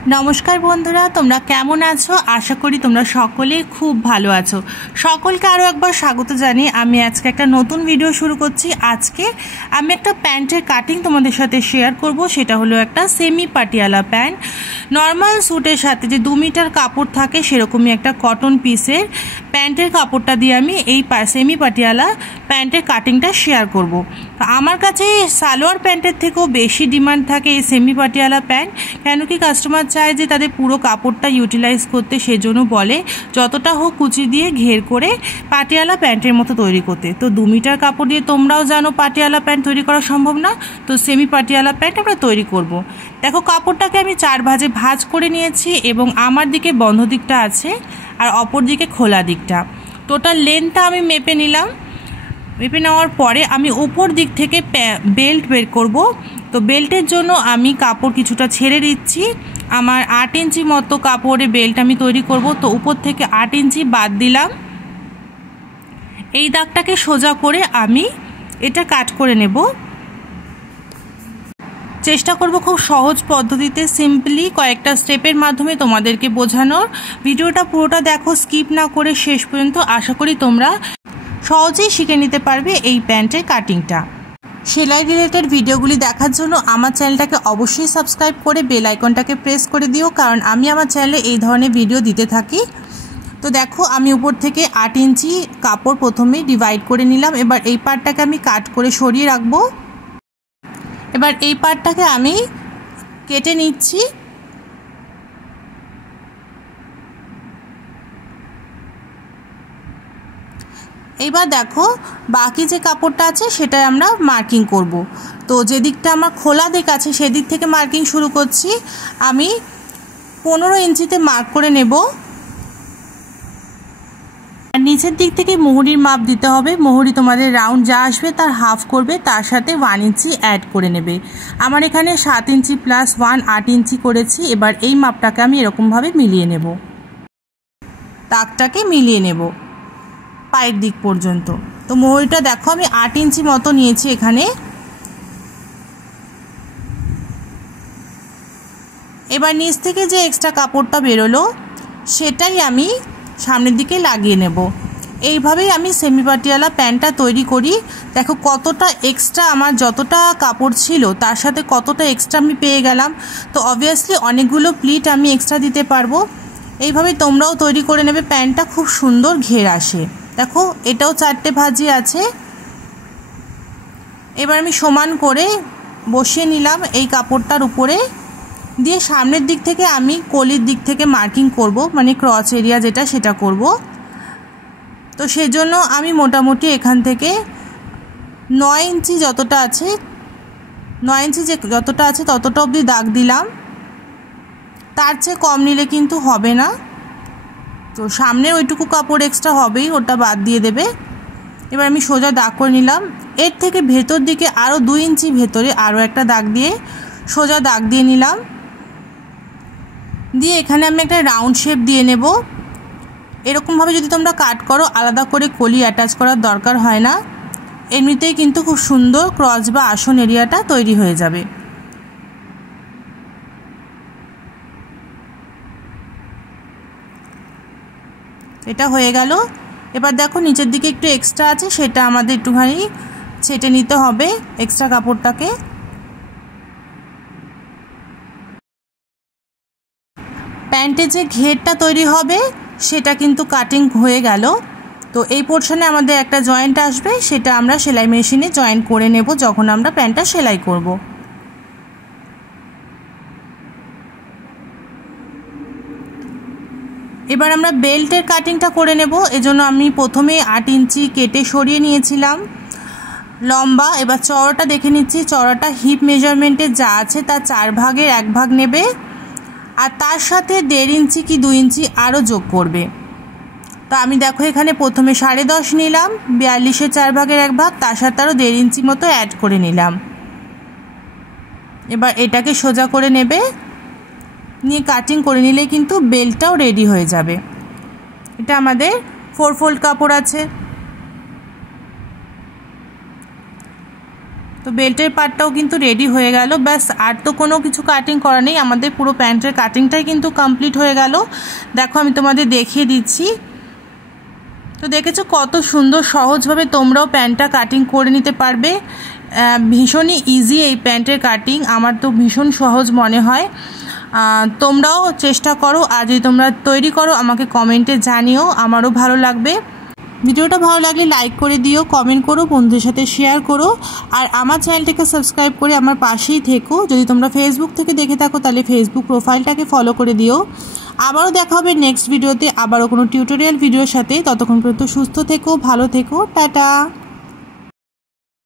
नमस्कार बंधुरा तोमरा केमन आछो आशा करी तोमरा सकलेई खूब भालो आछो। सकलके आरो एकबार स्वागत जानिए आमी आजके एकटा नतून भिडियो शुरू करछि। आजके आमी एकटा पैंटेर काटिंग तोमादेर साथे शेयर करब। सेटा हलो एकटा सेमी पाटियाला पैंट। नर्माल सूटेर साथे जे 2 मीटार कापड़ थाके सेरकमई एकटा कटन पिसेर पैंटेर कापड़टा दिये आमी एई सेमी पाटियाला पैंटेर काटिंगटा शेयर करब। आमार काछे सालोयार पैंटेर थेकेও बेशी डिमांड थाके एई सेमी पाटियाला पैंट, केन कि कास्टमार चाय जे तादेर पुरो कापड़टा यूटिलाइज करते, सेजोन्नो बोले যতটা হোক কুচি দিয়ে ঘের করে পাটিয়ালা প্যান্টের মতো তৈরি করতে। তো 2 মিটার কাপড় দিয়ে তোমরাও জানো পাটিয়ালা প্যান্ট তৈরি করা সম্ভব না, তো সেমি পাটিয়ালা প্যান্ট আমরা তৈরি করব। দেখো কাপড়টাকে আমি 4 ভাঁজে ভাঁজ করে নিয়েছি এবং আমার দিকে বন্ধ দিকটা আছে আর অপর দিকে খোলা দিকটা। টোটাল লেন্থটা আমি মেপে নিলাম। মেপে নেওয়ার পরে আমি উপর দিক থেকে বেল্ট বের করব। তো বেল্টের জন্য আমি কাপড় কিছুটা ছেড়ে দিচ্ছি। আমার 8 ইঞ্চি মতো কাপড়ে বেল্ট আমি তৈরি করব। তো উপর থেকে 8 ইঞ্চি বাদ দিলাম। এই দাগটাকে সোজা করে আমি এটা কাট করে নেব। চেষ্টা করব খুব সহজ পদ্ধতিতে সিম্পলি কয়েকটা স্টেপের মাধ্যমে তোমাদেরকে বোঝানোর। ভিডিওটা পুরোটা দেখো, স্কিপ না করে শেষ পর্যন্ত। আশা করি তোমরা সহজেই শিখে নিতে পারবে এই প্যান্টের কাটিংটা। সেলাই রিলেটেড ভিডিওগুলি দেখার জন্য আমার চ্যানেলটাকে অবশ্যই সাবস্ক্রাইব করে বেল আইকনটাকে প্রেস করে দিও, কারণ আমি আমার চ্যানেলে এই ধরনের ভিডিও দিতে থাকি। তো দেখো আমি উপর থেকে 8 ইঞ্চি কাপড় প্রথমে ডিভাইড করে নিলাম। এবার এই পার্টটাকে আমি কাট করে সরিয়ে রাখবো। এবার এই পার্টটাকে আমি কেটে নিচ্ছি। এবার দেখো বাকি যে কাপড়টা আছে সেটা আমরা মার্কিং করব। তো যে দিকটা আমার খোলা দিক আছে সেদিক থেকে মার্কিং শুরু করছি। আমি 15 ইঞ্চিতে মার্ক করে নেব। আর নিচের দিক থেকে মোহরির মাপ দিতে হবে। মোহরি তোমাদের রাউন্ড যা আসবে তার হাফ করবে, তার সাথে 1 ইঞ্চি অ্যাড করে নেবে। আমার এখানে 7 ইঞ্চি প্লাস 1 8 ইঞ্চি করেছি। এবার এই মাপটাকে আমি এরকমভাবে মিলিয়ে নেব। দাগটাকে মিলিয়ে নেব পায়ের দিক পর্যন্ত। তো মোহরিটা দেখো আমি 8 ইঞ্চি মতো নিয়েছি এখানে। এবার নিচ থেকে যে এক্সট্রা কাপড়টা বেরোলো সেটাই আমি সামনের দিকে লাগিয়ে নেব। এইভাবেই আমি সেমি পাটিয়ালা প্যান্টটা তৈরি করি। দেখো কতটা এক্সট্রা, আমার যতটা কাপড় ছিল তার সাথে কতটা এক্সট্রা আমি পেয়ে গেলাম। তো অবভিয়াসলি অনেকগুলো প্লিট আমি এক্সট্রা দিতে পারবো। এইভাবে তোমরাও তৈরি করে নেবে। প্যান্টটা খুব সুন্দর ঘের আসে। দেখো এটাও 4টে ভাঁজি আছে। এবার আমি সমান করে বসিয়ে নিলাম এই কাপড়টার উপরে দিয়ে সামনের দিক থেকে আমি কলির দিক থেকে মার্কিং করব, মানে ক্রচ এরিয়া যেটা সেটা করব। তো সেজন্য আমি মোটামুটি এখান থেকে 9 ইঞ্চি যতটা আছে 9 ইঞ্চি যতটা আছে ততটা অবধি দাগ দিলাম। তার চেয়ে কম নিলে কিন্তু হবে না। তো সামনে ওইটুকু কাপড় এক্সট্রা হবেই, ওটা বাদ দিয়ে দেবে। এবার আমি সোজা দাগ করে নিলাম। এর থেকে ভেতর দিকে আরও 2 ইঞ্চি ভেতরে আরও একটা দাগ দিয়ে সোজা দাগ দিয়ে নিলাম। দিয়ে এখানে আমি একটা রাউন্ড শেপ দিয়ে নেব। এরকমভাবে যদি তোমরা কাট করো আলাদা করে কলি অ্যাটাচ করার দরকার হয় না। এমনিতেই কিন্তু খুব সুন্দর ক্রস বা আসন এরিয়াটা তৈরি হয়ে যাবে। এটা হয়ে গেল। এবার দেখো নিচের দিকে একটু এক্সট্রা আছে, সেটা আমাদের একটুখানি ছেটে নিতে হবে এক্সট্রা কাপড়টাকে। প্যান্টে যে ঘেরটা তৈরি হবে সেটা কিন্তু কাটিং হয়ে গেল। তো এই পোর্শনে আমাদের একটা জয়েন্ট আসবে, সেটা আমরা সেলাই মেশিনে জয়েন্ট করে নেব যখন আমরা প্যান্টটা সেলাই করব। এবার আমরা বেল্টের কাটিংটা করে নেব। এজন্য আমি প্রথমে 8 ইঞ্চি কেটে সরিয়ে নিয়েছিলাম লম্বা। এবার চওড়াটা দেখে নিচ্ছি। চওড়াটা হিপ মেজারমেন্টে যা আছে তার 4 ভাগের 1 ভাগ নেবে, আর তার সাথে 1.5 ইঞ্চি কি 2 ইঞ্চি আরও যোগ করবে। তো আমি দেখো এখানে প্রথমে 10.5 নিলাম, 42-এর 4 ভাগের 1 ভাগ, তার সাথে আরও 1.5 ইঞ্চি মতো অ্যাড করে নিলাম। এবার এটাকে সোজা করে নেবে, নিয়ে কাটিং করে নিলে কিন্তু বেল্টটাও রেডি হয়ে যাবে। এটা আমাদের 4 ফোল্ড কাপড় আছে। তো বেল্টের পার্টটাও কিন্তু রেডি হয়ে গেল। ব্যাস আর তো কোনো কিছু কাটিং করা নেই, আমাদের পুরো প্যান্টের কাটিংটাই কিন্তু কমপ্লিট হয়ে গেল। দেখো আমি তোমাদের দেখিয়ে দিচ্ছি। তো দেখেছো কত সুন্দর সহজভাবে তোমরাও প্যান্টটা কাটিং করে নিতে পারবে। ভীষণই ইজি এই প্যান্টের কাটিং, আমার তো ভীষণ সহজ মনে হয়। তোমরাও চেষ্টা করো, আর যদি তোমরা তৈরি করো আমাকে কমেন্টে জানিও, আমারও ভালো লাগবে। ভিডিওটা ভালো লাগলে লাইক করে দিও, কমেন্ট করো, বন্ধুদের সাথে শেয়ার করো, আর আমার চ্যানেলটাকে সাবস্ক্রাইব করে আমার পাশেই থেকো। যদি তোমরা ফেসবুক থেকে দেখে থাকো তাহলে ফেসবুক প্রোফাইলটাকে ফলো করে দিও। আবারও দেখা হবে নেক্সট ভিডিওতে, আবারও কোনো টিউটোরিয়াল ভিডিওর সাথে। ততক্ষণ পর্যন্ত সুস্থ থেকো, ভালো থেকো, টাটা।